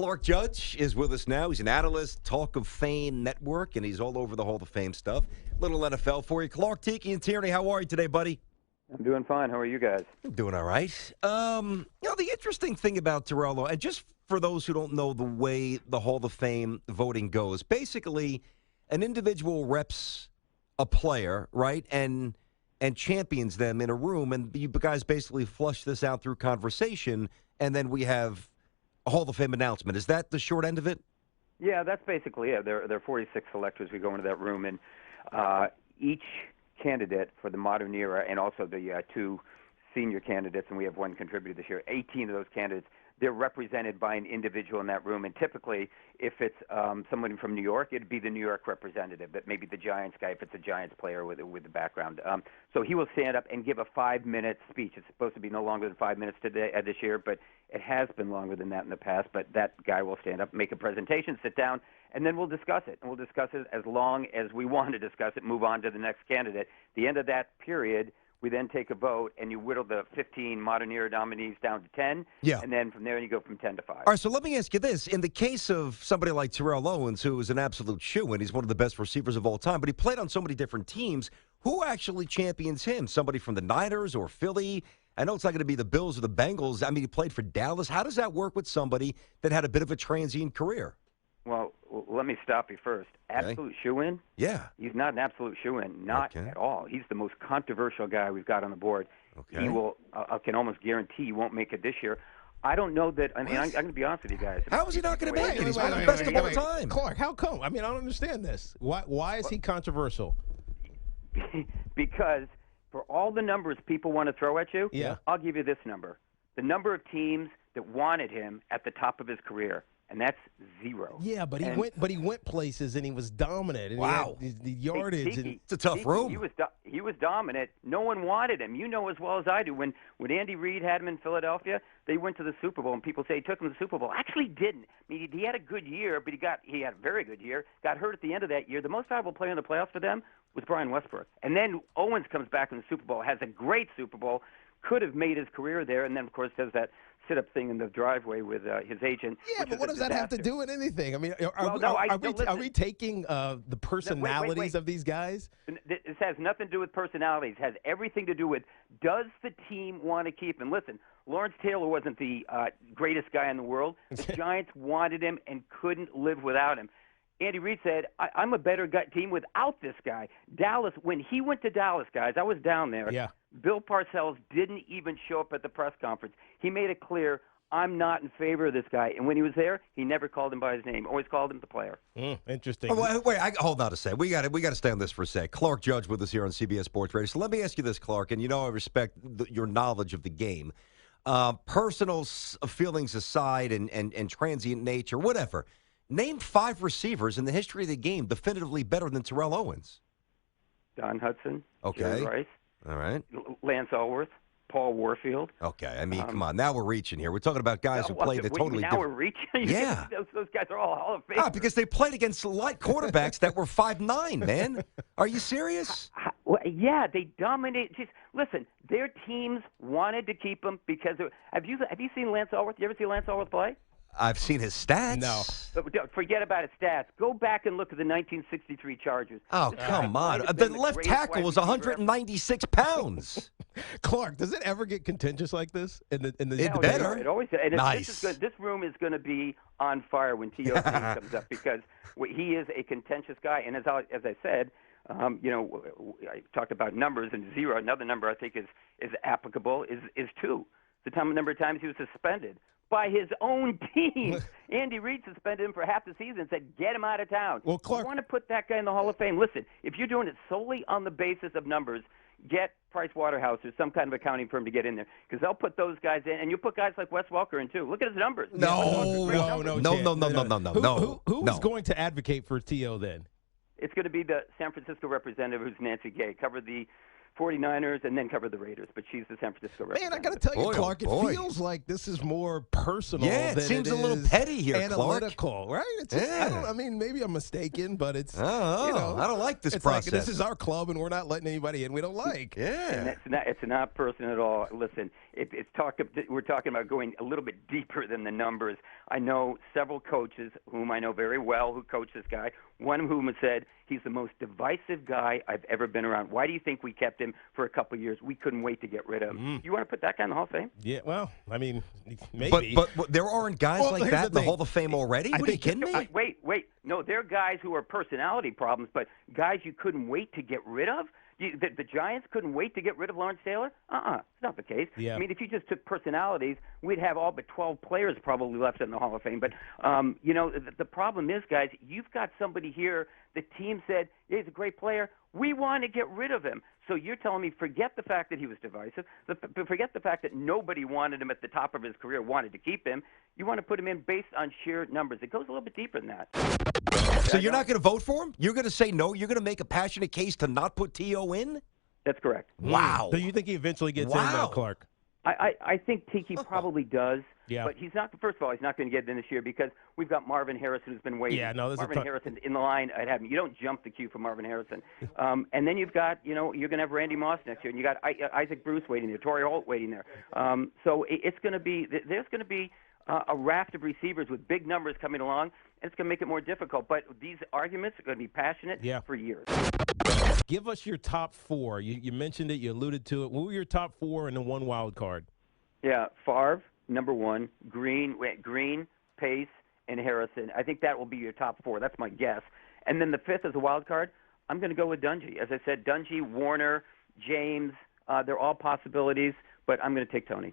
Clark Judge is with us now. He's an analyst, Talk of Fame Network, and he's all over the Hall of Fame stuff. Little NFL for you. Clark, Tiki and Tierney, how are you today, buddy? I'm doing fine. How are you guys? I'm doing all right. The interesting thing about Terrell, and just for those who don't know the way the Hall of Fame voting goes, basically an individual reps a player, right, and champions them in a room, and you guys basically flush this out through conversation, and then we have a Hall of Fame announcement. Is that the short end of it? Yeah, that's basically it. There are 46 selectors. We go into that room, and each candidate for the modern era, and also the two senior candidates, and we have one contributor this year, 18 of those candidates, they're represented by an individual in that room. And typically, if it's someone from New York, it'd be the New York representative, but maybe the Giants guy if it's a Giants player with the background. So he will stand up and give a 5-minute speech. It's supposed to be no longer than 5 minutes today this year, but it has been longer than that in the past. But that guy will stand up, make a presentation, sit down, and then we'll discuss it. And we'll discuss it as long as we want to discuss it, move on to the next candidate. At the end of that period, we then take a vote, and you whittle the 15 modern era nominees down to 10. Yeah. And then from there, you go from 10 to 5. All right, so let me ask you this. In the case of somebody like Terrell Owens, who is an absolute shoo-in, he's one of the best receivers of all time, but he played on so many different teams, who actually champions him? Somebody from the Niners or Philly? I know it's not going to be the Bills or the Bengals. I mean, he played for Dallas. How does that work with somebody that had a bit of a transient career? Well, let me stop you first. Absolute shoo-in? Yeah. He's not an absolute shoo-in, not at all. He's the most controversial guy we've got on the board. Okay. He will. I can almost guarantee he won't make it this year. I don't know that. I mean, I'm going to be honest with you guys. How is he not going to make it? He's one of the best of all time. Clark, how come? I mean, I don't understand this. Why is he controversial? Because for all the numbers people want to throw at you, yeah. I'll give you this number. The number of teams that wanted him at the top of his career. And that's 0. Yeah, but he went places and he was dominant. And wow, he had the yardage. It's a tough room. He was dominant. No one wanted him. You know as well as I do. When Andy Reid had him in Philadelphia, they went to the Super Bowl, and people say he took him to the Super Bowl. Actually, didn't. I mean, he had a good year, but he had a very good year. Got hurt at the end of that year. The most valuable player in the playoffs for them was Brian Westbrook. And then Owens comes back in the Super Bowl, has a great Super Bowl, could have made his career there, and then of course does that sit-up thing in the driveway with his agent. Yeah, but what does that have to do with anything? I mean, are we taking the personalities of these guys? This has nothing to do with personalities. It has everything to do with, does the team want to keep him? Listen, Lawrence Taylor wasn't the greatest guy in the world. The Giants wanted him and couldn't live without him. Andy Reid said, I'm a better team without this guy. Dallas, when he went to Dallas, guys, I was down there. Yeah. Bill Parcells didn't even show up at the press conference. He made it clear, I'm not in favor of this guy. And when he was there, he never called him by his name. Always called him the player. Interesting. Oh, wait, hold on a sec. We got to stay on this for a sec. Clark Judge with us here on CBS Sports Radio. So let me ask you this, Clark, and you know I respect your knowledge of the game. Personal feelings aside and transient nature, whatever. Name 5 receivers in the history of the game definitively better than Terrell Owens. Don Hudson. Okay. Jerry Rice. All right. Lance Alworth. Paul Warfield. Okay. I mean, come on. Now we're reaching here. We're talking about guys who played at totally different. Now we're reaching? Yeah. Those guys are all Hall of Fame. Because they played against light quarterbacks that were 5'9", man. Are you serious? Well, yeah, they dominate. Just, listen, their teams wanted to keep him because have you seen Lance Alworth? You ever see Lance Alworth play? I've seen his stats. No. But forget about his stats. Go back and look at the 1963 Chargers. Oh, come on. The left tackle was 196 pounds. Clark, does it ever get contentious like this? It better. It always does. And nice. This room is going to be on fire when T.O. comes up because he is a contentious guy. And as I said, I talked about numbers and 0. Another number I think is applicable is 2. The number of times he was suspended by his own team. Andy Reid suspended him for half the season and said, get him out of town. Well, Clark, you want to put that guy in the Hall of Fame. Listen, if you're doing it solely on the basis of numbers, get Price Waterhouse or some kind of accounting firm to get in there because they'll put those guys in, and you put guys like Wes Welker in too. Look at his numbers. No. Who's going to advocate for T.O. then? It's going to be the San Francisco representative, who's Nancy Gay, covered the 49ers and then covered the Raiders, but she's the San Francisco representative. Man, I got to tell you, Clark, it feels like this is more personal than it seems a little petty here, analytical, Clark. right? It's just, I mean, maybe I'm mistaken, but it's, I don't like this process. Like, this is our club, and we're not letting anybody in we don't like. Yeah. And it's not personal at all. Listen, we're talking about going a little bit deeper than the numbers. I know several coaches whom I know very well who coach this guy, one of whom has said he's the most divisive guy I've ever been around. Why do you think we kept him for a couple of years? We couldn't wait to get rid of him. You want to put that guy in the Hall of Fame? Yeah, well, I mean, maybe. But there aren't guys like that in the Hall of Fame already? What, are you kidding me? Wait. No, there are guys who are personality problems, but guys you couldn't wait to get rid of? The Giants couldn't wait to get rid of Lawrence Taylor? It's not the case. Yeah. I mean, if you just took personalities, we'd have all but 12 players probably left in the Hall of Fame. But, the problem is, guys, you've got somebody here, the team said, yeah, he's a great player. We want to get rid of him. So you're telling me forget the fact that he was divisive, forget the fact that nobody wanted him at the top of his career, wanted to keep him. You want to put him in based on sheer numbers. It goes a little bit deeper than that. So you're not going to vote for him? You're going to say no? You're going to make a passionate case to not put T.O. in? That's correct. Wow. So you think he eventually gets in now, Clark? I think Tiki probably does. Yeah. But he's not. First of all, he's not going to get in this year because we've got Marvin Harrison who's been waiting. Yeah, no, Marvin Harrison in the line. I'd have him. You don't jump the queue for Marvin Harrison. And then you've got, you're going to have Randy Moss next year, and you got Isaac Bruce waiting there, Torrey Holt waiting there. So it's going to be. There's going to be a raft of receivers with big numbers coming along, and it's going to make it more difficult. But these arguments are going to be passionate for years. Give us your top four. You mentioned it. You alluded to it. What were your top four and the one wild card? Yeah, Favre, number one, Green, Pace, and Harrison. I think that will be your top four. That's my guess. And then the fifth as a wild card, I'm going to go with Dungy. As I said, Dungy, Warner, James, they're all possibilities, but I'm going to take Tony.